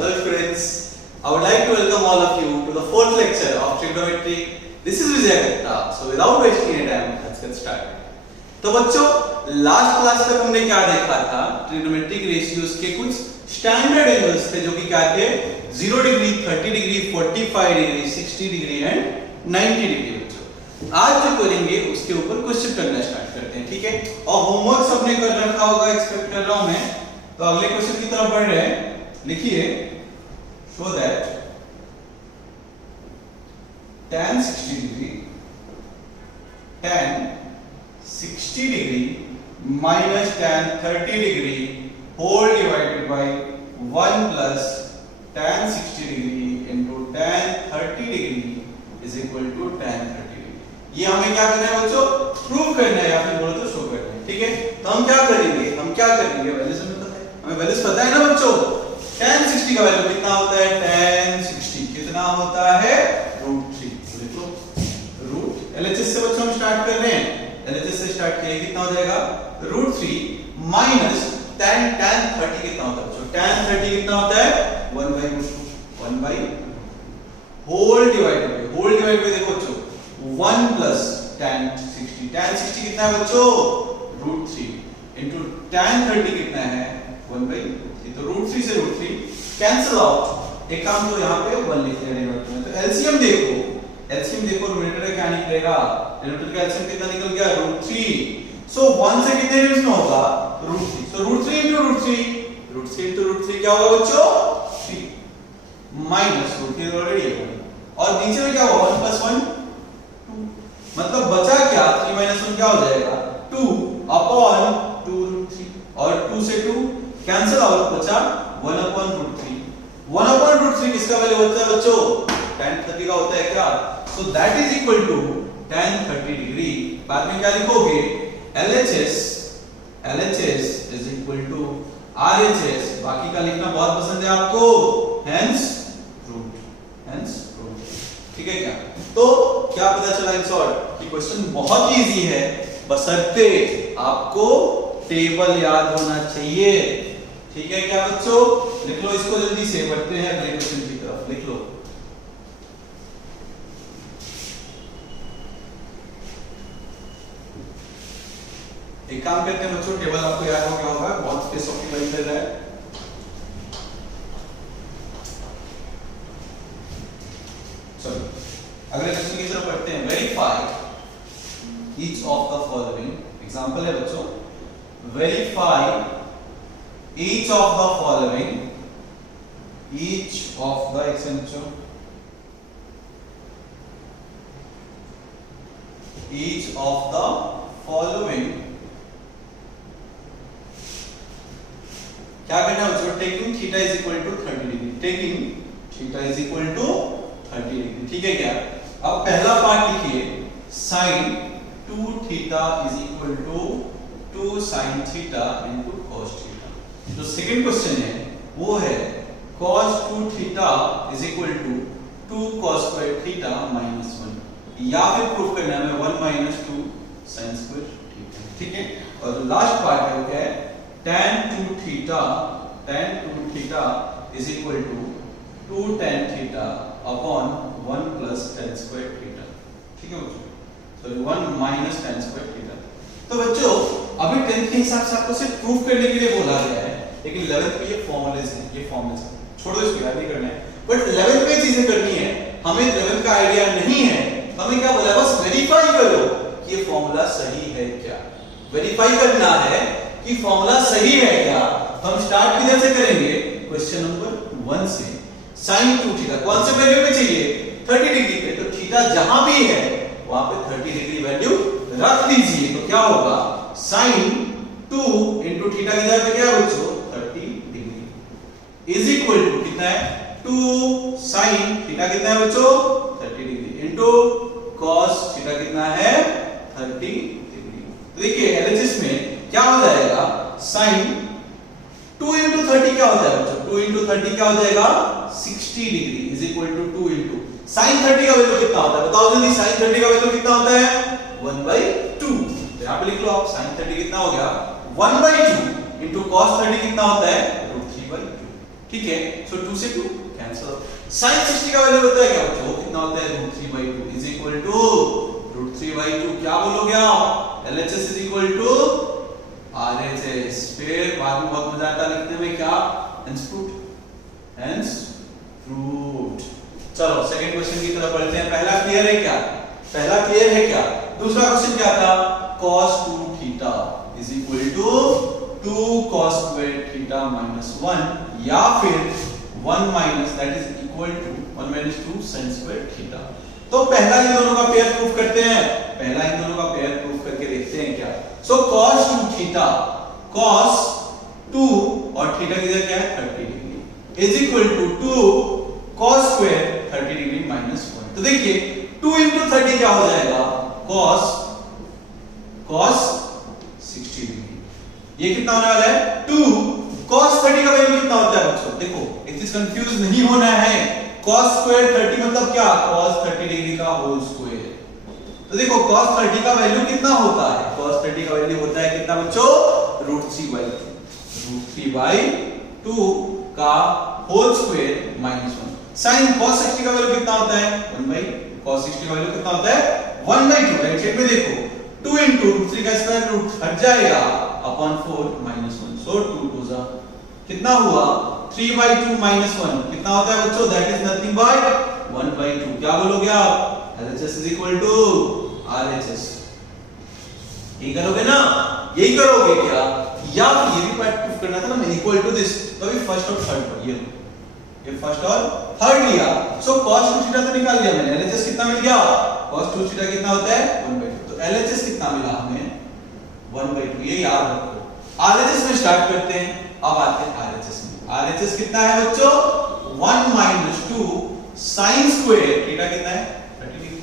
Hello students, I would like to welcome all of you to the fourth lecture of trigonometry. This is Vijay Gupta. So without wasting any time, let's get started. तो बच्चों last class तक हमने क्या देखा था? Trigonometric ratios के कुछ standard angles थे जो कि क्या थे? 0 degree, 30 degree, 45 degree, 60 degree and 90 degree बच्चों। आज जो करेंगे उसके ऊपर क्वेश्चन करना स्टार्ट करते हैं, ठीक है? और होमवर्क सबने कर रखा होगा, एक्सपेक्ट कर रहा हूं मैं। तो अगले क्वेश्चन की तरफ बढ़ रहे हैं। लिखिए, show that tan 60 degree minus tan 30 degree whole divided by 1 plus tan 60 degree into tan 30 degree is equal to tan 30 degree। ये हमें क्या करना है बच्चों? प्रूव करना है या फिर बोलो तो शो करना है, ठीक है? तो हम क्या करेंगे? वैल्यूज हमें वैल्यूज पता है ना बच्चों? tan 60 का वैल्यू कितना होता है? tan 60 कितना होता है? √3। देखो रूट LHS से बच्चों हम स्टार्ट कर रहे हैं। LHS से स्टार्ट किए कितना हो जाएगा? √3 माइनस tan 30 कितना होता है बच्चों? tan 30 कितना होता है? 1/2 होल डिवाइड बाय देखो बच्चों 1 प्लस tan 60 कितना है बच्चों? √3 इनटू tan 30 कितना है? 1/2। तो √3 से √3 कैंसिल आउट। एक काम तो यहाँ पे 1 लिख लेंगे। तो एलसीएम देखो न्यूमरेटर का क्या निकलेगा? न्यूमरेटर का एलसीएम कितना निकल गया? √3। सो 1 से कितने डिविजन में होगा? √3। सो √3 into √3 क्या होगा बच्चों? 3 माइनस √3 ऑलरेडी है और नीचे में क्या होगा? 1 + 1 2। मतलब बचा क्या? 3 - 1 क्या हो जाएगा? 2 अपॉन 2√3 और 2 से 2 कैंसिल आउट, बचा 1/√3। 1/√3 किसका वैल्यू होता है बच्चों? tan 30 का होता है क्या? So that is equal to tan 30 degree. बाद में क्या लिखोगे? LHS is equal to RHS। बाकी का लिखना बहुत पसंद है आपको, हेंस रूट। ठीक है क्या? तो क्या पता चला इन शॉर्ट कि क्वेश्चन बहुत इजी है, बशर्ते आपको टेबल याद होना चाहिए। ठीक है क्या बच्चों? लिख लो इसको जल्दी से, बढ़ते हैं अगले क्वेश्चन की तरफ। लिख लो, एक काम करते हैं बच्चों, टेबल आपको याद हो गया होगा, बहुत स्पेस ऑक्यूपाई कर रहा है। चलो अगले क्वेश्चन की तरफ बढ़ते हैं। Verify each of the following. Example है बच्चों, verify each of the following, each of the essential, each of the following क्या करना है बच्चों? Taking theta is equal to 30 degree, taking theta is equal to 30 degree. ठीक है क्या? अब पहला पार्ट लिखिए, sin 2 theta is equal to 2 sin theta into cos theta. जो सेकंड क्वेश्चन है वो है cos 2 theta is equal to 2 cos square theta minus 1, या फिर प्रूफ करना है 1 - 2 sin स्क्वायर थीटा। ठीक है? और लास्ट पार्ट है वो क्या है? tan 2 theta is equal to 2 tan theta upon 1 plus tan square theta. ठीक है बच्चों? Sorry 1 minus tan square theta. तो बच्चों अभी 10th के हिसाब से आपको सिर्फ प्रूफ करने के लिए बोला गया है, लेकिन 11th में ये फॉर्मूलेज हैं, छोड़ो इसको, याद नहीं करना है। बट 11th में चीजें करनी है, हमें 11th का आइडिया नहीं है, हमें क्या बोला? बस वेरीफाई करो कि ये फॉर्मूला सही है क्या। वेरीफाई करना है कि फॉर्मूला सही है क्या। तो हम स्टार्ट किधर से करेंगे? क्वेश्चन नंबर 1 से। sin 2 थीटा कौन से वैल्यू पे चाहिए? 30 डिग्री पे। तो थीटा जहां भी है वहां पे 30 डिग्री वैल्यू रख दीजिए। तो क्या होगा? sin 2 into थीटा की जगह पे क्या है बच्चों? 30 डिग्री इज इक्वल टू कितना है? 2 sin थीटा कितना है बच्चों? 30 डिग्री इनटू cos थीटा कितना है? 30 डिग्री। तो देखिए LHS में क्या हो जाएगा? sin 2 into 30 क्या हो जाएगा बच्चों? 2 into 30 क्या हो जाएगा? 60 degree is equal to 2 into sin 30 का वैल्यू कितना होता है? बताओ जल्दी, sin 30 का वैल्यू कितना होता है? 1/2। तो यहाँ पे लिख लो आप, sin 30 कितना हो गया? 1/2 into cos 30 कितना होता है? √3/2। ठीक है, सो 2 से 2 कैंसिल। sin 60 का वैल्यू होता है क्या बच्चों? वो कितना होता है √3/2 इज इक्वल टू √3/2। क्या बोलोगे आप? LHS is equal to RHS। फिर बाद में बहुत मजा आता है लिखने में, क्या? Hence proved. चलो सेकंड क्वेश्चन की तरफ बढ़ते हैं। पहला क्लियर है क्या? पहला क्लियर है क्या? दूसरा क्वेश्चन क्या था? cos 2 theta is equal to 2 cos square theta minus 1 या फिर 1 minus that is equal to 1 minus 2 sin square theta. तो पहला इन दोनों का पेयर प्रूफ करते हैं। पहला इन दोनों का पेयर प्रूफ करके देखते हैं क्या। सो cos 2 थीटा, cos 2 और थीटा की जगह क्या है 30 degree is equal to 2 cos square 30 degree minus 1। तो देखिए 2 into 30 क्या हो जाएगा? cos 60 degree. ये कितना होने वाला है? 2 cos 30 का वैल्यू कितना होता है बच्चों? देखो एक चीज कंफ्यूज नहीं होना है। cos स्क्वायर 30 मतलब क्या? cos 30 डिग्री का होल स्क्वायर। तो देखो cos 30 का वैल्यू कितना होता है? cos 30 का वैल्यू होता है कितना बच्चों? √3/2 का whole square minus 1। sin cos 60 का वैल्यू कितना होता है? 1/cos 60 का वैल्यू कितना होता है? 1/2। राइट साइड में देखो 2 into √3 का स्क्वायर रूट हट जाएगा अपॉन 4 माइनस 1। सो 2 2 जा कितना हुआ? 3/2 माइनस 1 कितना होता है बच्चों? That is nothing but 1/2। क्या बोलोगे आप? LHS is equal to RHS। यही करोगे ना? यही करोगे क्या? या फिर ये भी पार्ट प्रूफ करना था ना मैं, इक्वल टू दिस। तो अभी फर्स्ट और थर्ड पर ये फर्स्ट और थर्ड लिया। सो cos 2 थीटा तो निकाल लिया मैंने। LHS कितना मिल गया? cos 2 थीटा कितना होता है? 1/2। तो LHS कितना मिला हमें? 1/2। ये याद रखो। RHS में स्टार्ट करते हैं। अब आते हैं RHS में। RHS कितना है बच्चों? 1 माइनस 2 sin स्क्वायर थीटा कितना है? 30 डिग्री।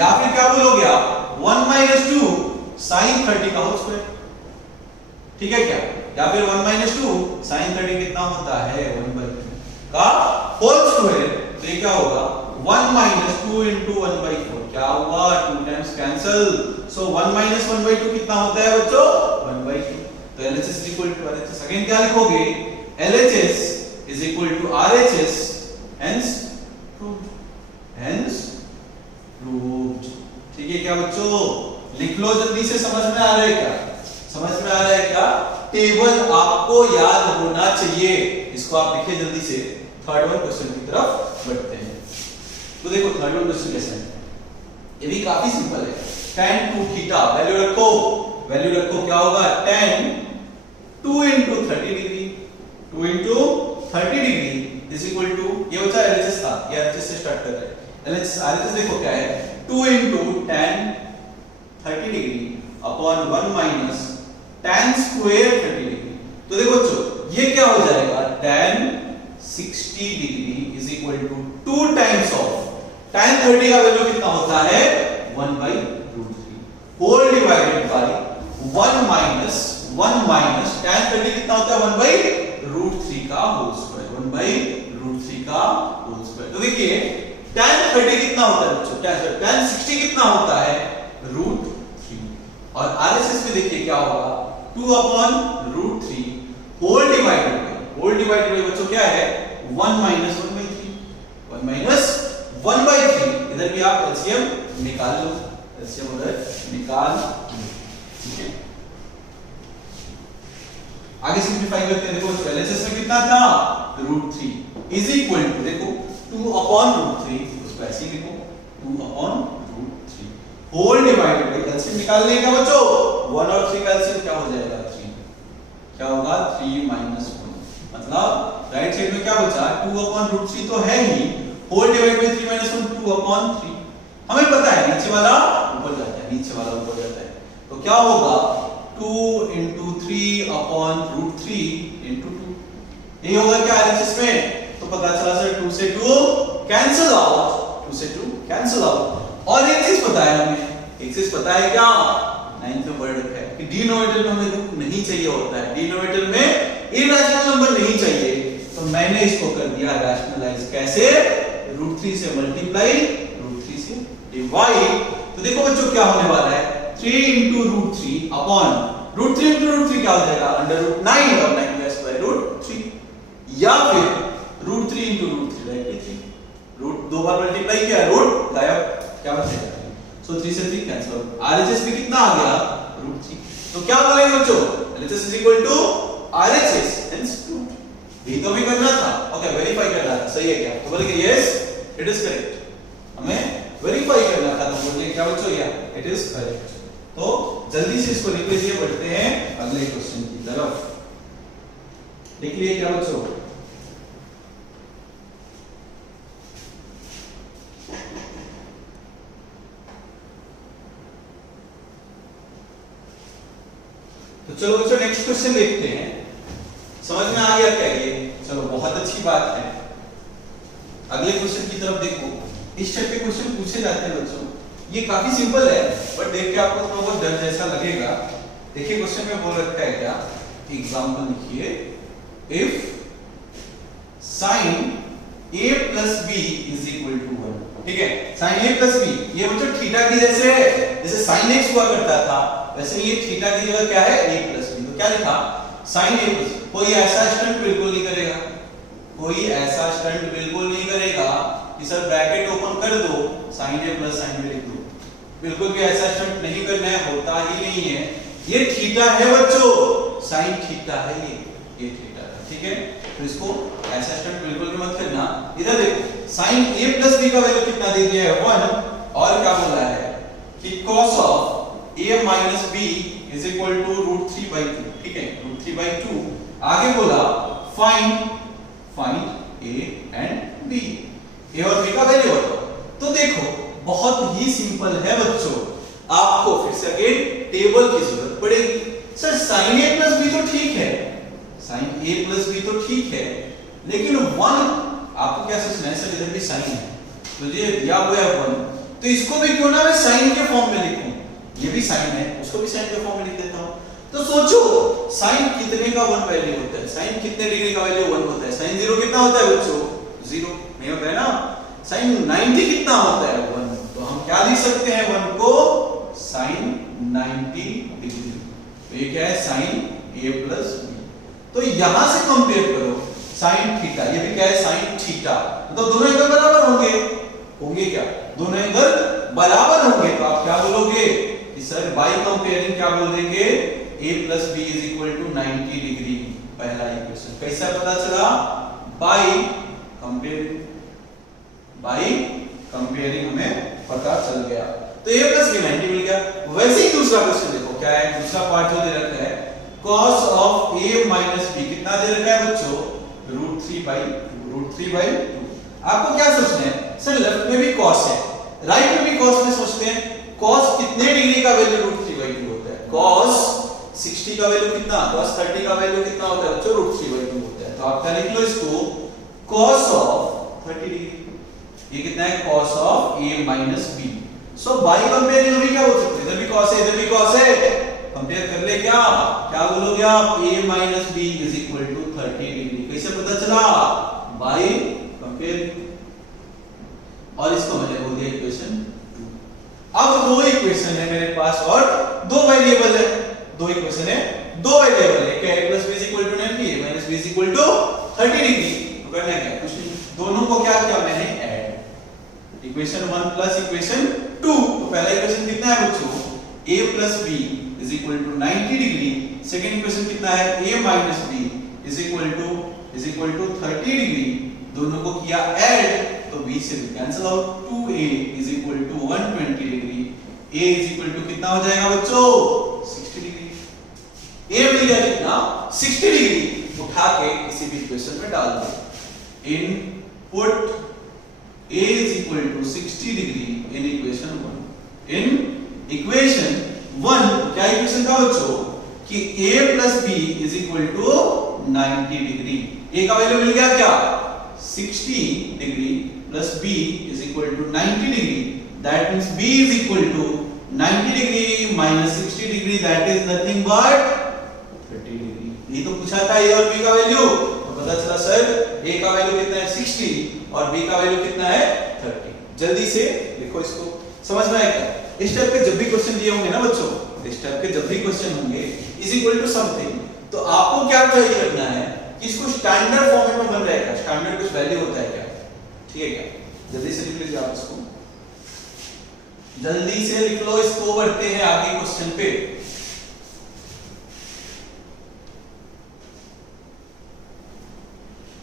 या फिर क्या बोलोगे आप? 1 माइनस 2 sin 30 का होल स्क्वायर। ठीक है क्या? या फिर 1 माइनस 2 sin 30 कितना होता है? 1/2 का होल स्क्वायर। तो ये क्या होगा? 1 माइनस 2 into 1/4 क्या हुआ? 2 टाइम्स कैंसिल। सो 1 माइनस 1/2 कितना होता है बच्चों? 1/2। तो LHS is equal to RHS। Again क्या लिखोगे? LHS is equal to RHS, hence proved। ठीक है क्या बच्चों? लिख लो जल्दी से। समझ में आ रहा है क्या? समझ में आ रहा है क्या? टेबल आपको याद होना चाहिए। इसको आप लिखिए जल्दी से। थर्ड वन क्वेश्चन की तरफ बढ़ते हैं। तो देखो थर्ड वन क्वेश्चन कैसा है? ये भी काफी सिंपल है। tan 2 थीटा वैल्यू रखो। वैल्यू रखो क्या होगा? tan 2 into 30 degree 2 into 30 degree is equal to, ये बचा LHS था। ये LHS से स्टार्ट कर रहे हैं। RHS देखो क्या है? 2 into tan 30 degree upon 1 minus tan स्क्वायर 30 डिग्री। तो देखो बच्चों ये क्या हो जाएगा? tan 60 degree is equal to 2 times of tan 30 का वैल्यू कितना होता है? 1/√3 whole divided by 1 minus tan 30 कितना होता है? 1/√3 का होल स्क्वायर। 1/√3 का होल स्क्वायर। तो देखिए tan 30 कितना होता है बच्चों? tan 60 कितना होता है? √3। और RHS में देखिए क्या होगा? 2/√3 होल डिवाइडेड बाय बच्चों क्या है? 1 माइनस 1/3 1 माइनस 1/3। इधर भी आप एलसीएम निकाल लो। एलसीएम उधर निकाल लो। ठीक है, आगे सिंपलीफाई करते हैं। देखो LHS में कितना था? √3 इज इक्वल टू, देखो 2/√3 उसको ऐसे ही लिखो 2/√3 होल डिवाइडेड बाय एलसीएम निकालने का बच्चों 1 और 3 का एलसीएम क्या हो जाएगा? 3। क्या होगा? 3 माइनस 1। मतलब राइट साइड में क्या बचा? 2/√3 तो है ही, होल डिवाइड बाय 3 माइनस 1 2/3। हमें पता है नीचे वाला ऊपर जाता है, नीचे वाला ऊपर जाता है। तो क्या होगा? 2 into 3/√3 into 2। यही होगा क्या RHS में? तो पता चला सर 2 से 2 कैंसिल आउट, 2 से 2 कैंसिल आउट। और एक चीज पता है हमें, एक चीज पता है क्या? 9th में वर्ड रखा है कि डिनोमिनेटर में हमें रूट नहीं चाहिए होता है। डिनोमिनेटर में इरेशनल नंबर नहीं चाहिए। तो मैंने इसको कर दिया रैशनलाइज। कैसे? √3 से मल्टीप्लाई, √3 से डिवाइड। तो देखो बच्चों क्या होने वाला है? 3 into √3 अपॉन √3 into √3 क्या हो जाएगा? √9 और 9 का स्क्वायर √3। या फिर 3 into root 3 डायरेक्टली 3, रूट दो बार मल्टीप्लाई किया, रूट गायब, क्या बचेगा? सो 3 से 3 कैंसिल। RHS भी कितना आ गया? रूट 3। तो क्या बोलेंगे बच्चों? LHS is equal to RHS, hence 2। ये तो भी करना था, ओके वेरीफाई करना था, सही है क्या? तो बोलेंगे यस इट इज करेक्ट, हमें वेरीफाई करना था, तो बोलेंगे क्या बच्चों? या इट इज करेक्ट। तो जल्दी से इसको लिख लीजिए, बढ़ते हैं अगले क्वेश्चन की तरफ। लिख लिए क्या बच्चों? तो चलो बच्चों नेक्स्ट क्वेश्चन देखते हैं, समझ में आ गया क्या ये? चलो बहुत अच्छी बात है। अगले क्वेश्चन की तरफ देखो, इस टाइप के क्वेश्चन पूछे जाते हैं बच्चों, ये काफी सिंपल है बट देख के आपको थोड़ा बहुत डर जैसा लगेगा। देखिए क्वेश्चन में बोल रखा है क्या, एग्जांपल लिखिए, if sin a plus b is equal to 1, ठीक है? sin a plus b ये बच्चों थीटा की जैसे है, जैसे sin x हुआ करता था वैसे ये थीटा की जगह क्या है? a plus b। तो क्या लिखा? sin a plus, कोई ऐसा स्टंट बिल्कुल नहीं करेगा, कोई ऐसा स्टंट बिल्कुल नहीं करेगा कि सर ब्रैकेट ओपन कर दो sin a plus sin b लिख दो, बिल्कुल भी ऐसा स्टंट नहीं करना है, होता ही नहीं है। ये थीटा है बच्चों, sin थीटा है ये थीटा है, ठीक है? तो इसको ऐसा स्टंट बिल्कुल भी मत करना। इधर देखो sin a plus b का वैल्यू कितना दे दिया है? 1, और क्या बोला है कि cos of a minus b is equal to root 3 by 2, ठीक है? root 3 by 2। आगे बोला find a and b, a और b का वैल्यू बताओ। तो देखो बहुत ही सिंपल है बच्चों, आपको फिर से अगेन टेबल की जरूरत पड़ेगी। Sir sin a plus b तो ठीक है, sin a plus b तो ठीक है, लेकिन 1 आपको क्या सोचना है? सर इधर भी sin है, तो ये दिया हुआ है 1, तो इसको भी क्यों ना मैं sin के फॉर्म में लिखूं, ये भी sin है, उसको भी sin के फॉर्म में लिख देता हूं। तो सोचो sin कितने का 1 वैल्यू होता है? sin कितने डिग्री का वैल्यू 1 होता है? sin 0 कितना होता है बच्चों? 0 नहीं होता है ना। sin 90 कितना होता है? 1। तो हम क्या लिख सकते हैं 1 को? sin 90 degree. तो ये क्या है? sin a plus b। तो यहां से कंपेयर करो sin थीटा, ये भी क्या है? sin theta. तो दोनों एंगल बराबर होंगे क्या? दोनों एंगल बराबर होंगे, तो आप क्या बोलोगे कि सर बाय कंपेयरिंग क्या बोल देंगे? a plus b is equal to 90 degree. पहला इक्वेशन कैसा पता चला? बाय कंपेयरिंग हमें पता चल गया, तो a plus b 90 मिल गया। वैसे ही दूसरा क्वेश्चन देखो क्या है, दूसरा पार्ट जो दे रखा है cos of a minus b कितना दे रखा है बच्चों? root 3 by 2। आपको क्या सोचना है? सर लेफ्ट में भी cos है, राइट में भी cos में सोचते हैं, cos कितने डिग्री का वैल्यू root 3 by 2 होता है? cos 60 का वैल्यू कितना? cos 30 का वैल्यू कितना होता है बच्चों? root 3 by 2 होता है। तो आप क्या लिख लो इसको? cos of 30 degree. ये कितना है? cos of a minus b। So by comparing भी क्या बोल सकते हैं? इधर भी cos है, इधर भी cos है, कंपेयर कर ले। क्या बोलोगे आप? a minus b is equal to 30 degree. कैसे पता चला? By comparing. और इसको मैंने बोल दिया इक्वेशन 2। अब दो इक्वेशन है मेरे पास और दो वेरिएबल है, दो इक्वेशन है, दो वेरिएबल है। क्या a plus b is equal to 90, a minus b is equal to 30 degree. तो करना क्या? कुछ नहीं, दोनों को क्या किया मैंने? ऐड। Equation 1 plus equation 2। तो पहला इक्वेशन कितना है बच्चों? a plus b is equal to 90 degree. Second equation कितना है? a minus b is equal to 30 degree. दोनों को किया ऐड, तो b से भी cancel out. 2a is equal to 120 degree. a is equal to कितना हो जाएगा बच्चों? 60 डिग्री। a मिल गया कितना? 60 डिग्री। उठा के किसी भी इक्वेशन में डाल दो। Input a is equal to 60 degree in equation 1। In equation 1 क्या इक्वेशन था बच्चों? कि a plus b is equal to 90 degree. a का वैल्यू मिल गया क्या? 60 degree plus b is equal to 90 degree. That means b is equal to 90 degree minus 60 degree, that is nothing but 30 degree. ये तो पूछा था a और b का value, तो पता चला सर a का वैल्यू कितना है? 60 और b का वैल्यू कितना है? 30। जल्दी से लिखो इसको, समझ में आया क्या? इस टाइप के जब भी क्वेश्चन दिए होंगे ना बच्चों, इस टाइप के जब भी क्वेश्चन होंगे इज इक्वल टू समथिंग, तो आपको क्या चाहिए रखना है कि इसको स्टैंडर्ड फॉर्मेट में बन रहा है क्या, स्टैंडर्ड कुछ वैल्यू होता है क्या, ठीक है क्या, जल्दी से लिख लीजिए आप इसको, जल्दी से लिख लो इसको, बढ़ते हैं आगे क्वेश्चन पे।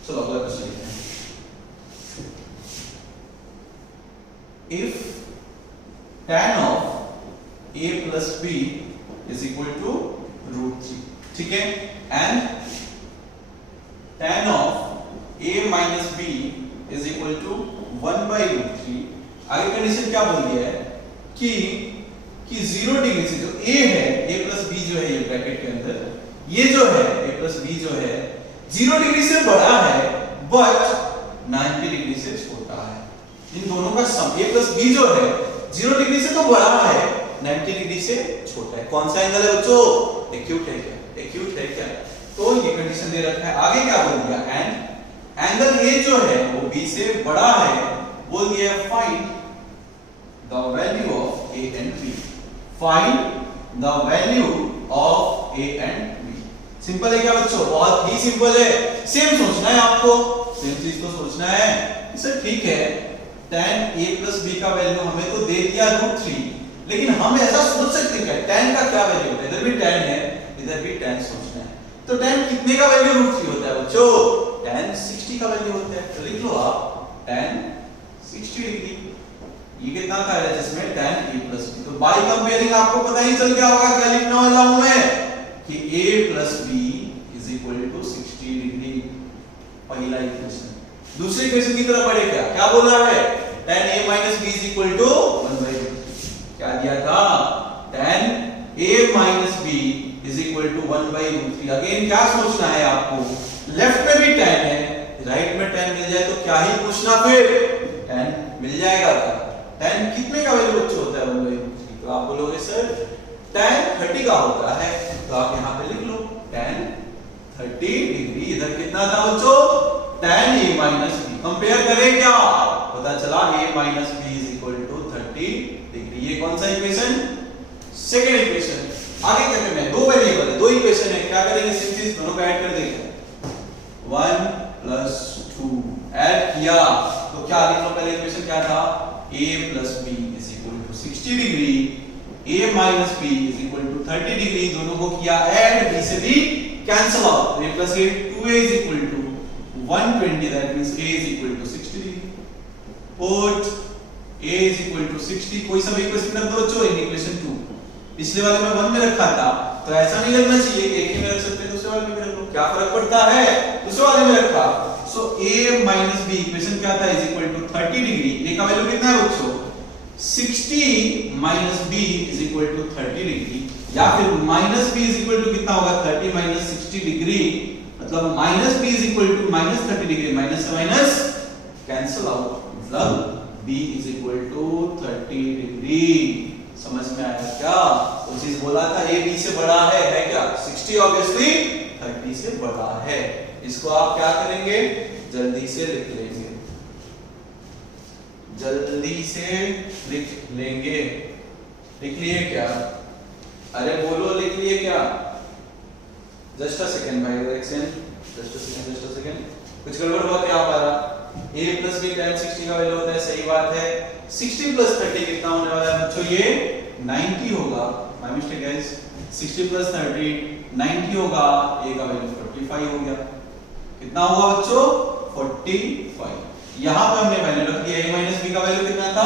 चलो अगला क्वेश्चन लिखते हैं। If tan of a plus b is equal to √3, ठीक है, and tan of a minus b is equal to 1/√3, आगे कंडीशन क्या बोल दिया है कि 0 डिग्री से जो a है, a plus b जो है ये ब्रैकेट के अंदर, ये जो है a plus b जो है 0 डिग्री से बड़ा है बट 90 डिग्री से छोटा है। इन दोनों का सम a plus b जो है 0 डिग्री से तो बड़ा है, 90 डिग्री से छोटा है। कौन सा एंगल है बच्चों, एक्यूट है क्या, एक्यूट है क्या, तो ये कंडीशन दे रखा है। आगे क्या बोल दिया, एंड एंगल a जो है वो b से बड़ा है, बोल दिया find the value of a and b, find the value of a and b। Simple है क्या बच्चों, बहुत ही सिंपल है, सेम सोचना है आपको, सेम चीज को सोचना है। सर ठीक है, tan a plus b का वैल्यू हमें तो दे दिया √3, लेकिन हम ऐसा सोच सकते हैं क्या, tan का क्या वैल्यू होता है, इधर भी tan है इधर भी tan सोचना है, तो tan कितने का वैल्यू √3 होता है बच्चों, tan 60 का वैल्यू होता है। तो लिख लो आप tan 60 डिग्री, ये कितना का है जिसमें tan a plus b, तो बाय कंपेयरिंग आपको पता ही चल गया होगा क्या लिखने वाला हूं मैं, कि a plus b is equal to 60 degree, पहला इक्वेशन। दूसरे इक्वेशन की तरफ बढ़े, क्या बोला है, tan a minus b is equal to 1/√3, क्या दिया था, tan a minus b is equal to 1/√3। Again क्या सोचना है आपको, लेफ्ट में भी tan है, राइट में tan मिल जाए तो क्या ही पूछना, फिर tan मिल जाएगा था। tan कितने का वैल्यू बच्चों होता है 1/√3, तो आप बोलोगे सर tan 30 का होता है, तो आप यहां पे लिख लो tan 30 डिग्री। इधर कितना था बच्चों, tan a minus b, compare करें क्या, पता चला a minus b is equal to 30 degree. ये कौन सा इक्वेशन, सेकंड इक्वेशन। आगे क्या करना है, दो वेरिएबल है, दो इक्वेशन है, क्या करेंगे, सिंपल चीज दोनों को ऐड कर देंगे, 1 + 2 ऐड किया तो क्या लिख लो, पहले इक्वेशन क्या था, a plus b is equal to 60 degree, a minus b is equal to 30 degree, दोनों को किया ऐड, b से b cancel out, a plus a 2a is equal to 120, that means a is equal to 60 degree. Put a is equal to 60, कोई सा भी equation रख दो बच्चों, इन इक्वेशन 2 पिछले वाले में 1 में रखा था, तो ऐसा नहीं लगना चाहिए कि एक ही में रख सकते हैं, दूसरे वाले में रख लो, क्या फर्क पड़ता है, दूसरे वाले में रखा। सो a minus b इक्वेशन क्या था, is equal to 30 degree, a का वैल्यू कितना है बच्चों, 60 minus b is equal to 30 degree, या फिर minus b is equal to कितना होगा, 30 minus 60 डिग्री, मतलब minus b is equal to minus 30 degree, minus से माइनस कैंसिल आउट, मतलब b is equal to 30 degree. समझ में आया क्या, तो चीज बोला था a b से बड़ा है क्या, 60 ऑब्वियसली 30 से बड़ा है। इसको आप क्या करेंगे, जल्दी से लिख लेंगे, जल्दी से लिख लेंगे, लिख लिए क्या, अरे बोलो लिख लिए क्या, जस्ट अ सेकंड भाई, रिएक्शन जस्ट अ सेकंड, कुछ गड़बड़ हुआ क्या हमारा, a plus b tan 60 का वैल्यू होता है, सही बात है, 60 plus 30 कितना होने वाला है बच्चों, ये 90 होगा, माय मिस्टेक गाइस, 60 plus 30 90 होगा, a का वैल्यू 45 हो गया, कितना होगा बच्चों 45। यहां पे हमने वैल्यू रख दिया, a minus b का वैल्यू कितना था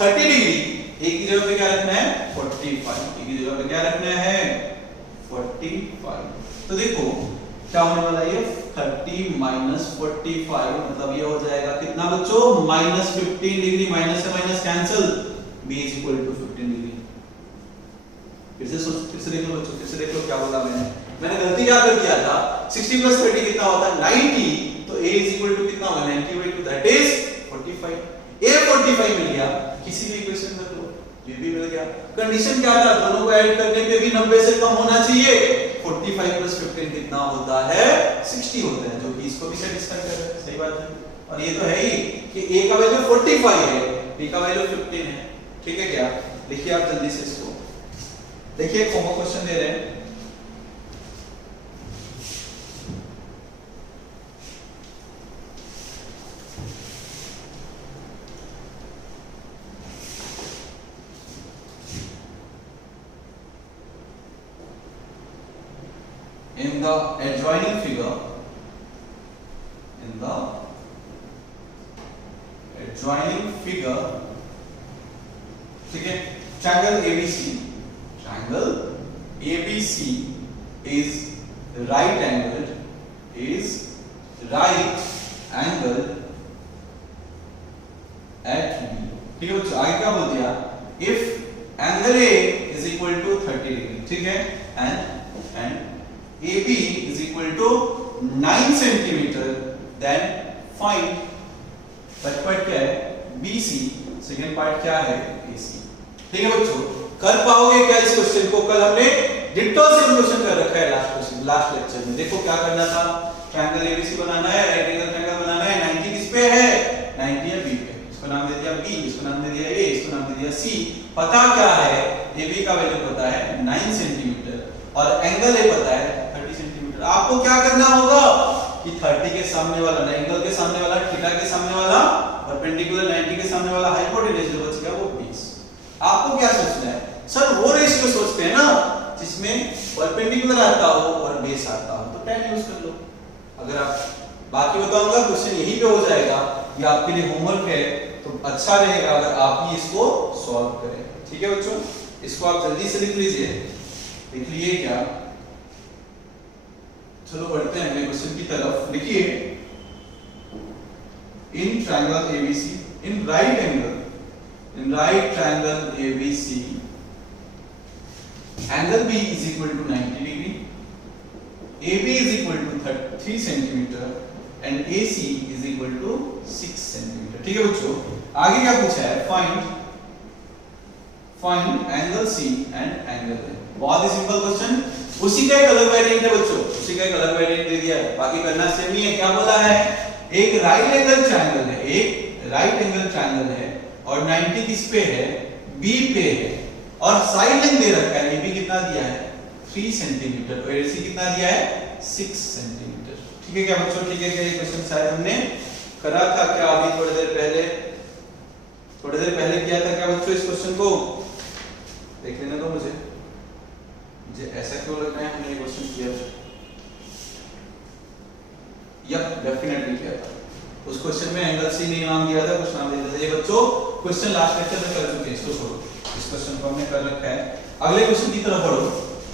30 डिग्री, a की जगह पे क्या रखना है 45, a की जगह पे क्या रखना है 45। तो देखो क्या होने वाला है, 30 minus 45 मतलब ये हो जाएगा कितना बच्चों, -15 डिग्री, माइनस से minus cancel, b is equal to 15 degree. फिर से देख लो बच्चों, फिर से देख लो क्या बोला मैंने गलती क्या कर दिया था, 60 plus 30 कितना होता है 90, तो a is equal to कितना होगा 90/2, that is 45। a 45 मिल गया, किसी भी इक्वेशन रख लो, b भी मिल गया। कंडीशन क्या था, दोनों को ऐड करने पे भी 90 से कम होना चाहिए, 45 plus 15 कितना होता है 60 होता है, जो कि इसको भी सेटिस्फाई कर रहा है, सही बात है। और ये तो है ही कि a का वैल्यू 45 है, b का वैल्यू 15 है, ठीक है क्या, देखिए आप जल्दी से इसको देखिए, एक होमवर्क क्वेश्चन दे रहे हैं, the adjoining figure, ठीक है, triangle ABC is right angled at B. ठीक है बच्चों, आगे क्या बोल दिया? If angle A is equal to 30 degree, ठीक है, and AB is equal to 9 centimeter, then find first part क्या है? BC, second part क्या है? AC. ठीक है बच्चों, कर पाओगे क्या इस क्वेश्चन को? कल हमने डिट्टो सेम क्वेश्चन कर रखा है लास्ट लेक्चर में। देखो क्या करना था, ट्रायंगल ABC बनाना है, राइट एंगल ट्रायंगल बनाना है, 90 किस पे है? 90 है B पे। इसको नाम दे दिया B, इसको नाम दे दिया A, इसको नाम दे दिया C। पता क्या है? AB का वैल्यू पता है 9 सेंटीमीटर और एंगल A पता है 30 सेंटीमीटर। आपको क्या करना होगा कि 30 के सामने वाला, एंगल के सामने वाला, थीटा के सामने वाला, परपेंडिकुलर 90 के सामने वाला हाइपोटेन्यूज जो बच गया वो 20। आपको क्या सोचना है? सर वो रेशियो सोचते हैं ना जिसमें परपेंडिकुलर आता हो और बेस आता हो, तो 10 यूज कर लो। अगर आप बाकी बताऊंगा क्वेश्चन यहीं पे हो जाएगा, ये आपके लिए होमवर्क है, तो अच्छा रहेगा अगर आप ही इसको सॉल्व करें। ठीक है बच्चों, इसको आप जल्दी से लिख लीजिए। लिख लिए क्या? चलो बढ़ते हैं अगले क्वेश्चन की तरफ। लिखिए, in triangle ABC, in right triangle ABC, angle B is equal to 90 degree, AB is equal to 3 centimeter and AC is equal to 6 centimeter. ठीक है बच्चों, आगे क्या पूछा है? Find angle C and angle A. बहुत ही सिंपल क्वेश्चन, उसी का एक अलग वेरिएंट है बच्चों, उसी का एक अलग वेरिएंट दे दिया है, बाकी करना सेम ही है। क्या बोला है? एक राइट एंगल ट्रायंगल है और 90 किस पे है? B पे है और साइड लेंथ दे रखा है, AB कितना दिया है? 3 सेंटीमीटर और AC कितना दिया है? 6 सेंटीमीटर। ठीक है क्या बच्चों? ठीक है क्या? ये क्वेश्चन शायद हमने करा था क्या अभी थोड़ी देर पहले किया था क्या बच्चों? इस क्वेश्चन को देख लेने दो मुझे ऐसा क्यों लग रहा है हमने ये क्वेश्चन किया था। यप, डेफिनेटली किया था। उस क्वेश्चन में एंगल सी नहीं नाम दिया था, कुछ नाम दिया था। ये बच्चों क्वेश्चन लास्ट लेक्चर में कर चुके हैं, इसको छोड़ो, इस क्वेश्चन को हमने कर रखा है। अगले क्वेश्चन की तरफ बढ़ो।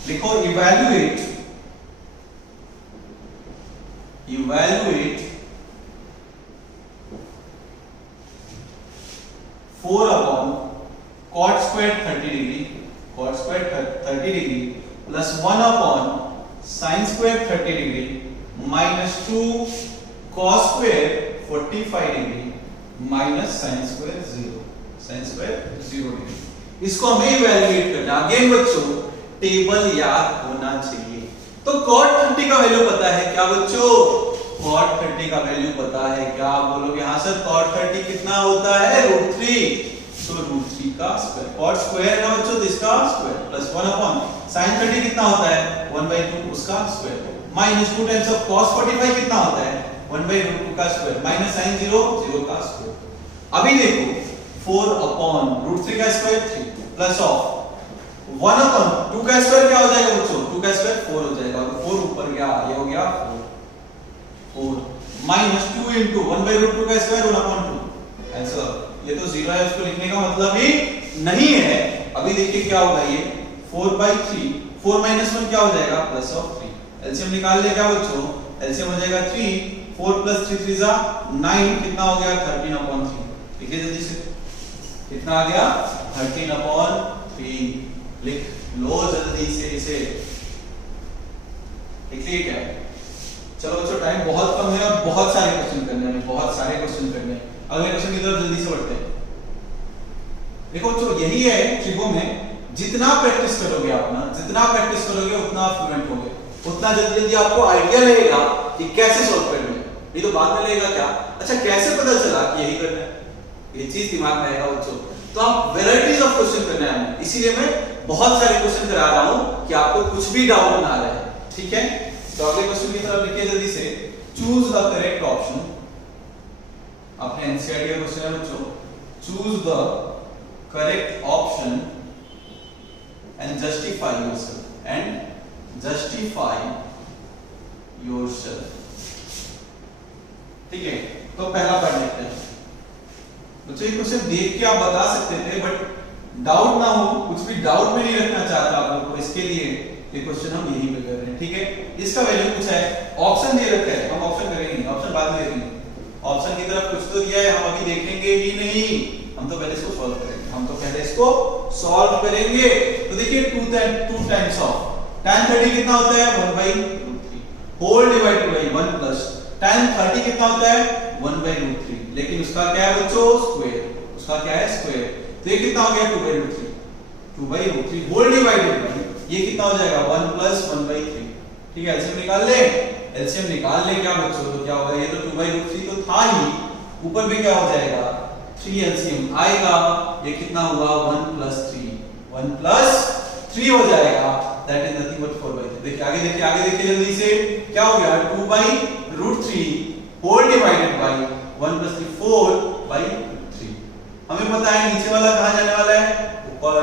लिखो, evaluate 4 upon cot square 30 degree plus 1 upon sin square 30 degree minus 2 cos square 45 degree minus sin square 0 degree। इसको हमें इवैल्यूएट करना। अगेन बच्चों, टेबल याद होना चाहिए। तो cot 30 का वैल्यू पता है क्या बच्चों? cot 30 का वैल्यू पता है क्या? आप बोलोगे हाँ सर, cot 30 कितना होता है? √3। तो √3 का स्क्वायर, cot स्क्वायर है ना बच्चों, तो इसका स्क्वायर प्लस 1 अपॉन sin 30 कितना होता है? 1/2 उसका square minus 2 times of cos 45 कितना होता है? 1/√2 का स्क्वायर माइनस sin 0 का स्क्वायर। अभी देखो, 4 अपॉन √3 का स्क्वायर 3 प्लस ऑफ 1 अपॉन 2 का स्क्वायर क्या हो जाएगा बच्चों? 2 का स्क्वायर 4 हो जाएगा, और 4 ऊपर गया, ये हो गया 4 माइनस 2 into 1/√2 का स्क्वायर 1/2। आंसर ये तो 0 है, उसको लिखने का मतलब ही नहीं है। अभी देखिए क्या होगा, ये 4/3, 4 - 1 क्या हो जाएगा? Plus of 3। एलसीएम निकाल ले क्या बच्चों? एलसीएम हो जाएगा 3, 4 + 3 3 9, कितना हो गया? 13/3। लिखिए जल्दी से, कितना आ गया? 13/3। लिख लो जल्दी से इसे, लिख लिए क्या? चलो बच्चों, टाइम बहुत कम है और बहुत सारे क्वेश्चन करने हैं, अगले क्वेश्चन की तरफ जल्दी से बढ़ते हैं। देखो बच्चों, यही है ट्रिगो में, जितना प्रैक्टिस करोगे उतना फ्लुएंट होगे, उतना जल्दी आपको आइडिया रहेगा कि कैसे सॉल्व करना है। ये तो बाद में लगेगा क्या, अच्छा कैसे पता चला कि यही करना है, ये चीज दिमाग में आएगा बच्चों। तो आप वैरायटीज ऑफ क्वेश्चन करना है, इसीलिए मैं बहुत सारे क्वेश्चन करा रहा हूं कि आपको कुछ भी डाउट ना रहे। ठीक है, तो अगले क्वेश्चन की तरफ लिखिए जल्दी से। चूज द करेक्ट ऑप्शन, अपने एनसीईआरटी का क्वेश्चन है बच्चों। Choose the correct option and justify yourself, yourself. ठीक है, तो पहला पढ़ लेते हैं बच्चों। ये क्वेश्चन देख के आप बता सकते थे, बट डाउट ना हो, कुछ भी डाउट में नहीं रखना चाहता आप लोगों को, इसके लिए ये क्वेश्चन हम यही पे कर रहे हैं। ठीक है, इसका वैल्यू कुछ है, ऑप्शन दे रखा है, हम ऑप्शन करेंगे, ऑप्शन बाद में देखेंगे। ऑप्शन की तरफ कुछ तो दिया है, हम अभी देखेंगे ही नहीं, हम तो पहले इसको सॉल्व करेंगे। हम तो पहले इसको सॉल्व करेंगे। तो देखिए 2 टाइम्स ऑफ tan 30 कितना होता है 1/√3 whole divided by 1 plus tan 30 कितना होता है 1/√3, लेकिन उसका क्या है बच्चों स्क्वायर, उसका क्या है स्क्वायर। तो ये कितना हो गया 2/√3 होल डिवाइडेड बाय ये कितना हो जाएगा 1 प्लस 1/3। ठीक है, एलसीएम निकाल ले, एलसीएम निकाल ले क्या बच्चों, तो क्या होगा, ये तो 2/√3 तो था ही, ऊपर में क्या हो जाएगा 3 एलसीएम आएगा, ये कितना हुआ 1 प्लस 3 हो जाएगा, दैट इज नथिंग बट 4/3। देखिए आगे देखिए जल्दी से, क्या हो गया 2/√3 होल डिवाइडेड बाय 1 प्लस 3 4/3। हमें पता है नीचे वाला कहां जाने वाला है ऊपर,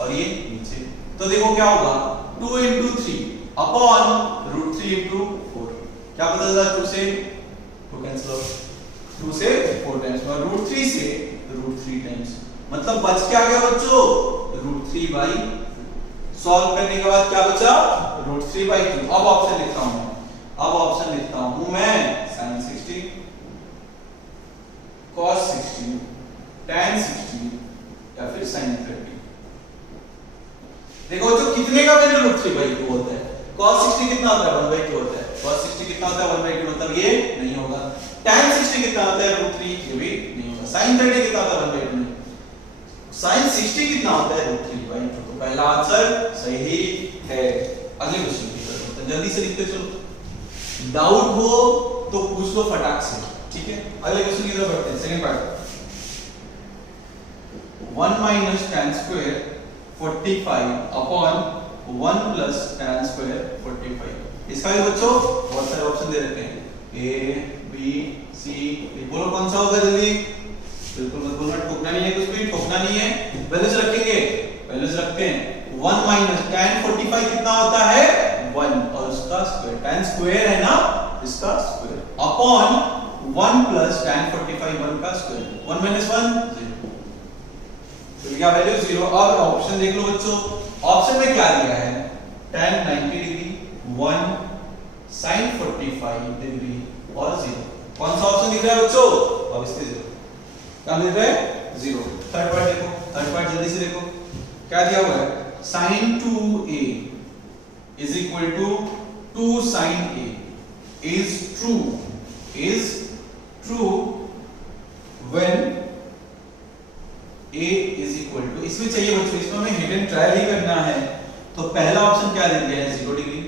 और ये नीचे, तो देखो क्या होगा 2 into 3 अपॉन √3 into 4। क्या पता चला 2 से 2 कैंसिल हो, 2 से 4 टाइम्स और √3 से √3 टाइम्स, मतलब बच क्या गया बच्चों √3/, सॉल्व करने के बाद क्या बचा √3/2। अब ऑप्शन लिखता हूं मैं, अब ऑप्शन लिखता हूं मैं sin 60 cos 60 tan 60 या फिर sin 30। देखो जो कितने का वैल्यू √3/2 होता है, cos 60 कितना होता है 1/2 होता है, cos 60 कितना होता है 1/2, मतलब ये नहीं होगा। tan 60 कितना होता है √3, ये भी नहीं होगा। sin 30 कितना होता है 1/2 नहीं, sin 60 कितना होता है √3/2। तो पहला आंसर सही है। अगले क्वेश्चन की तरफ बढ़ते हैं, जल्दी से लिखते चलो, डाउट हो तो पूछ लो फटाक से। ठीक है, अगले क्वेश्चन की तरफ बढ़ते हैं, second part 1 minus tan square 45 upon 1 plus tan square 45। इसका भी बच्चों बहुत सारे ऑप्शन दे रखे हैं, ए बी सी, बोलो कौन सा होगा जल्दी, बिल्कुल मत बोलना, ठोकना नहीं है, कुछ भी ठोकना नहीं है, वैल्यूज रखेंगे, वैल्यूज रखते हैं। 1 minus tan 45 कितना होता है 1 और उसका स्क्वायर, tan स्क्वायर है ना इसका स्क्वायर, अपॉन 1 plus tan 45 1 का स्क्वायर, 1 minus 1 0, तो क्या वैल्यू 0। अब ऑप्शन देख लो बच्चों, ऑप्शन में क्या दिया है tan 90 डिग्री 1 sin 45 डिग्री और 0। कौन सा ऑप्शन दिख रहा है बच्चों, अब इसके 0 क्या दिख रहा है 0। थर्ड पार्ट देखो, थर्ड पार्ट जल्दी से देखो, क्या दिया हुआ है sin 2a is equal to 2 sin a is true when a is equal to, इसमें चाहिए बच्चों, इसमें हमें हिडन ट्रायल ही करना है, तो पहला ऑप्शन क्या दे दिया है 0 डिग्री,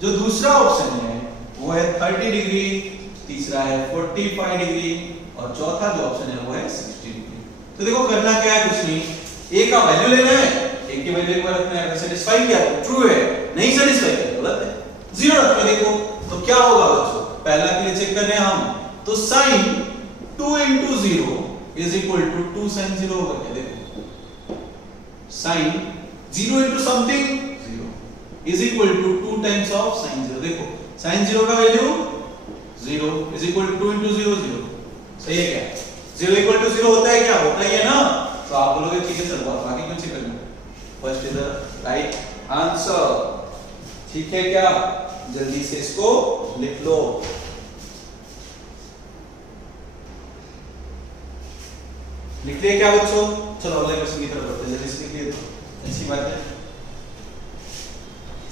जो दूसरा ऑप्शन है वो है 30 डिग्री, तीसरा है 45 डिग्री और चौथा जो ऑप्शन है वो है 60 डिग्री। तो देखो करना क्या है, कुछ नहीं, a का वैल्यू लेना है, a की वैल्यू को रखना है, अगर सेटिस्फाई किया तो ट्रू है, नहीं सेटिस्फाई किया तो गलत है, 0 रख के देखो तो क्या होगा बच्चों। पहला के लिए चेक कर रहे हैं हम, तो sin 2 into 0 is equal to 2 sin 0 होगा क्या, देखो sin 0 into something 0 is equal to 2 times of sin 0। देखो sin 0 का value 0 is equal to 2 into 0 0, सही है क्या, 0 equal to 0 होता है क्या, होता ही है ना, तो आप बोलोगे ठीक है सर, बाकी क्यों चेक करना, first is the right answer. ठीक है क्या, जल्दी से इसको लिख लो। लिख लिया क्या बच्चों, चलो अगले क्वेश्चन की तरफ बढ़ते हैं, जल्दी से लिख लिए तो अच्छी बात है।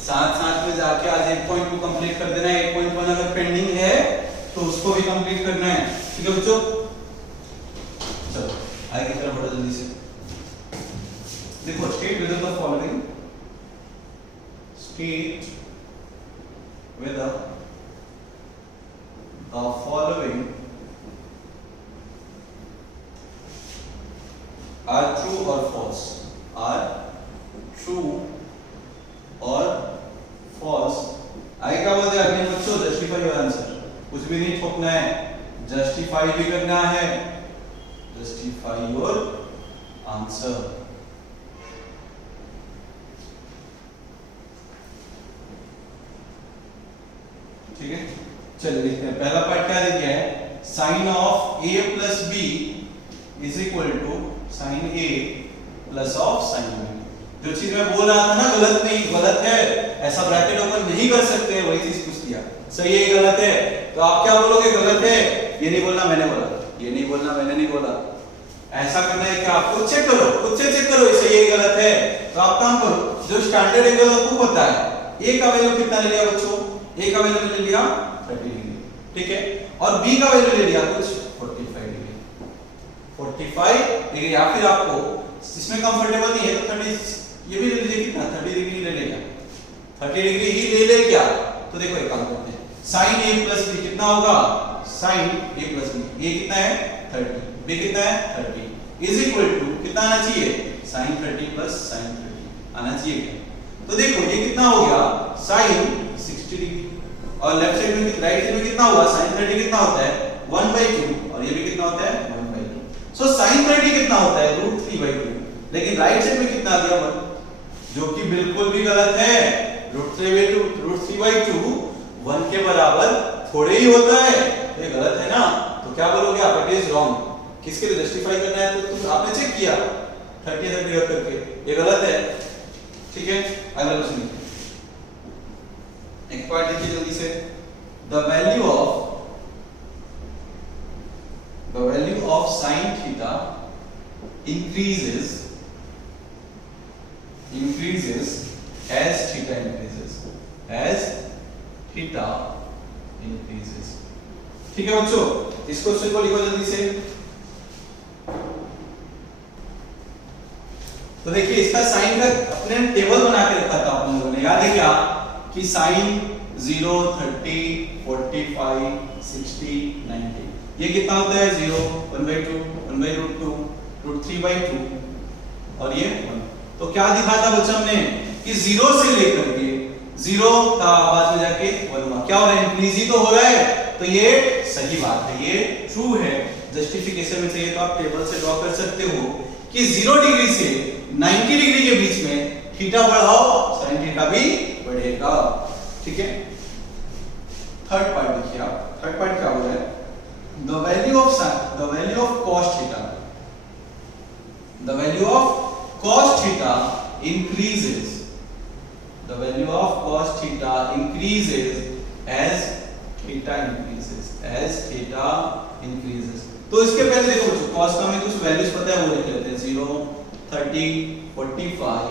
साथ साथ में जाके आज एक पॉइंट को कंप्लीट कर देना है, एक पॉइंट वन अगर पेंडिंग है तो उसको भी कंप्लीट करना है। ठीक है बच्चों, चलो आगे की तरफ बढ़ो जल्दी से। देखो state with the following, state with the following are true or false, are true or false। आगे क्या बोलते हैं अगले बच्चों, जस्टिफाई योर आंसर, कुछ भी नहीं ठोकना है, जस्टिफाई भी करना है, जस्टिफाई योर आंसर। ठीक ठीक है, चलिए देखते हैं। पहला पार्ट क्या दे दिया है, sine of a plus b is equal to sine a plus of sine b। जो चीज मैं बोल रहा था ना गलत नहीं, गलत है, ऐसा ब्रैकेट ओपन नहीं कर सकते, वही चीज पूछ दिया। सही है गलत है, तो आप क्या बोलोगे, गलत है। ये नहीं बोलना मैंने बोला, ये नहीं बोलना मैंने नहीं बोला, ऐसा करना है कि आप खुद चेक करो, खुद से चेक करो सही है गलत है। तो आप काम करो, जो स्टैंडर्ड एंगल आपको पता है, a का वैल्यू कितना ले लिया बच्चों, a का वैल्यू ले लिया 30 डिग्री, ठीक है, और b का वैल्यू ले लिया कुछ 45 डिग्री, 45 डिग्री, या फिर आपको इसमें कंफर्टेबल नहीं है तो 30 ये भी ले लीजिए, कितना 30 डिग्री ले लेगा, 30 डिग्री ही ले ले क्या। तो देखो एक काम करते हैं, sin a प्लस b कितना होगा, sin a plus b, a कितना है 30, b कितना है 30 इज इक्वल टू कितना आना चाहिए, sin 30 प्लस sin 30 आना चाहिए क्या। तो देखो ये कितना हो गया, sin 60 डिग्री, और लेफ्ट साइड में राइट साइड में कितना हुआ, sin 30 कितना होता है 1/2, और ये भी कितना होता है 1/2। सो sin 30 कितना होता है √3/2, लेकिन राइट साइड में कितना आ गया 1, जो कि बिल्कुल भी गलत है। √3/2 1 के बराबर थोड़े ही होता है, ये गलत है ना। तो क्या बोलोगे आप, इट इज रॉन्ग। किसके लिए जस्टिफाई करना है, तो तुम आपने चेक किया 30 रख करके, ये गलत है, ठीक है। अगला क्वेश्चन, एक पार्ट देखिए जल्दी से, the value of sin theta increases as theta increases, ठीक है बच्चों। इस क्वेश्चन को लिखो जल्दी से। तो देखिए इसका साइन का अपने टेबल बना के रखा था अपन लोगों ने, याद है क्या, कि साइन 0 30 45 60 90, ये कितना होता है 0 1/2 1/√2 √3/2, और ये 1। तो क्या दिखा था बच्चा हमने कि 0 से लेकर के 0 का बाद में जाके 1 हुआ, क्या हो रहा है, इंक्रीज ही तो हो रहा है। तो ये सही बात है, ये ट्रू है। जस्टिफिकेशन में चाहिए तो आप टेबल से ड्रॉ कर सकते हो कि 0 डिग्री से 90 डिग्री के बीच में थीटा बढ़ाओ, sin थीटा भी बढ़ेगा, ठीक है। थर्ड पार्ट देखिए आप, थर्ड पार्ट क्या हो रहा है, the value of cos theta, the value of cos theta increases, the value of cos theta increases as theta increases। तो इसके पहले देखो बच्चों, cos का हमें कुछ वैल्यूज पता है, वो लिख लेते हैं 0 30 45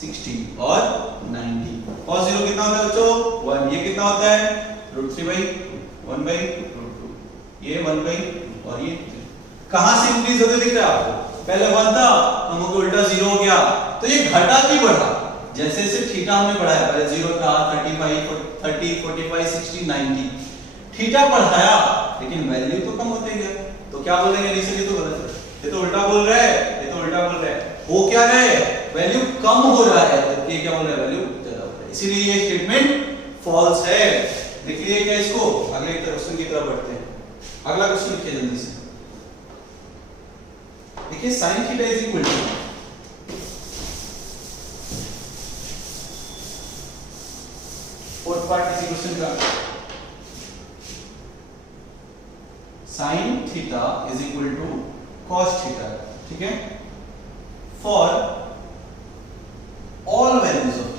60 और 90। cos 0 कितना होता है बच्चों 1, ये कितना होता है √3/2 1/√2, ये 1/, और ये कहां से इंक्रीज होते दिख रहा है आपको, पहले 1 था, हमको उल्टा 0 हो गया, तो ये घटा की बढ़ा, जैसे जैसे थीटा हमने बढ़ाया, पहले 0 था 35 30 45 60 90, थीटा बढ़ाया लेकिन वैल्यू तो कम होते गया। तो क्या बोलेंगे, नहीं ये तो गलत है, ये तो उल्टा बोल रहा है, ये तो उल्टा बोल रहा है, हो क्या रहा है, वैल्यू कम हो रहा है, ये क्या बोल रहा है, वैल्यू ज्यादा हो रहा है, इसीलिए ये स्टेटमेंट फॉल्स है। देखिए क्या, इसको अगले क्वेश्चन की तरफ बढ़ते हैं। अगला क्वेश्चन लिखिए जल्दी से, देखिए sin theta is equal to, fourth part इसी क्वेश्चन का, sin theta is equal to cos theta, ठीक है, for all values of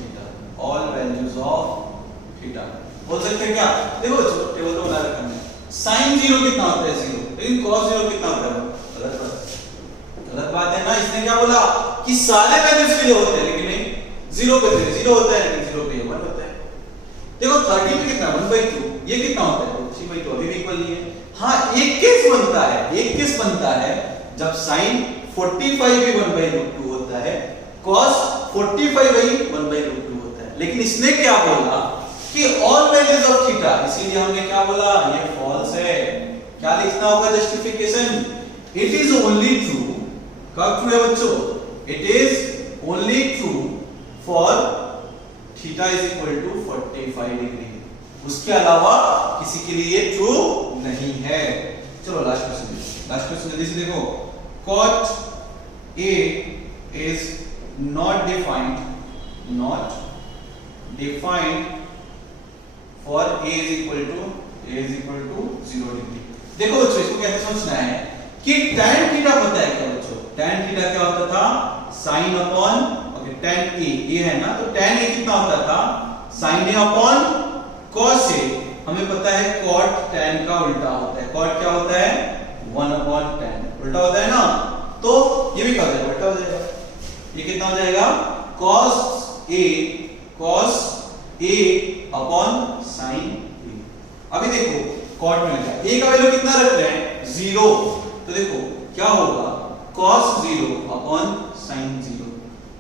theta, बोल सकते हैं क्या, देखो बच्चों टेबल तो बना रखा है, sin 0 कितना होता है 0, लेकिन cos 0 कितना होता है, गलत बात है ना। इसने क्या बोला कि सारे वैल्यूज के लिए होते हैं, लेकिन नहीं 0 पे 0 होता है, लेकिन 0 पे 1 होता है। देखो 30 पे कितना 1/2, ये कितना होता है 3/2, अभी भी इक्वल नहीं है। हाँ एक केस बनता है जब sin 45 भी 1/√2 होता है, cos 45 भी 1/√2 होता है, लेकिन इसने क्या बोला कि ऑल वैल्यूज ऑफ थीटा, इसीलिए हमने क्या बोला, ये फॉल्स है। क्या लिखना होगा justification, it is only true, कब ट्रू है बच्चों, it is only true for theta is equal to 45 degree, उसके अलावा किसी के लिए ट्रू नहीं है। चलो लास्ट क्वेश्चन जल्दी से देखो, cot A is not defined for a is equal to 0 degree. देखो बच्चों इसको कैसे समझना है कि tan थीटा पता है क्या बच्चों? tan थीटा क्या होता था? sin upon okay tan a है ना, तो tan a कितना होता था? sin a upon cos a। हमें पता है cot tan का उल्टा होता है। cot क्या होता है? 1 अपॉन tan उल्टा होता है ना, तो ये भी क्या हो जाएगा? उल्टा हो जाएगा। ये कितना हो जाएगा? cos a upon sin a। अभी देखो cot मिल गया, a का वैल्यू कितना रख रहे हैं? 0, तो देखो क्या होगा? cos 0 upon sin 0।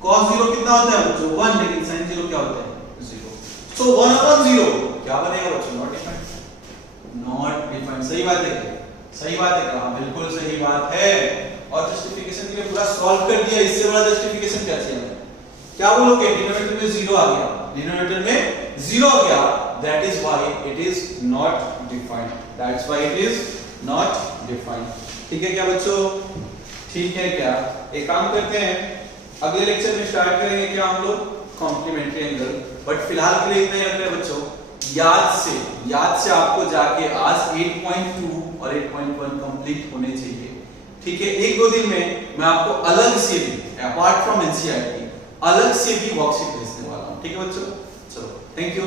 cos 0 कितना होता है बच्चों? 1, लेकिन sin 0 क्या होता है? 0। सो 1 अपॉन 0 क्या बनेगा बच्चों? Not defined. नॉट डिफाइंड सही बात है क्या? सही बात है क्या? बिल्कुल सही बात है। और जस्टिफिकेशन के लिए पूरा सॉल्व कर दिया, इससे बड़ा जस्टिफिकेशन क्या चाहिए? क्या बोलोगे? डिनोमिनेटर में 0 आ गया, डिनोमिनेटर में 0 आ गया, that is why it is not defined, that's why it is not defined. ठीक है क्या बच्चों? ठीक है क्या? एक काम करते हैं, अगले लेक्चर में स्टार्ट करेंगे क्या हम लोग? Complementary angle. बट फिलहाल के लिए इतना ही रख रहे हैं बच्चों। याद से आपको जाके आज 8.2 और 8.1 कंप्लीट होने चाहिए। ठीक है, 1-2 दिन में मैं आपको अलग से भी अपार्ट फ्रॉम एनसीईआरटी अलग से भी वर्कशीट भेजने वाला हूं। ठीक है बच्चों, चलो थैंक यू।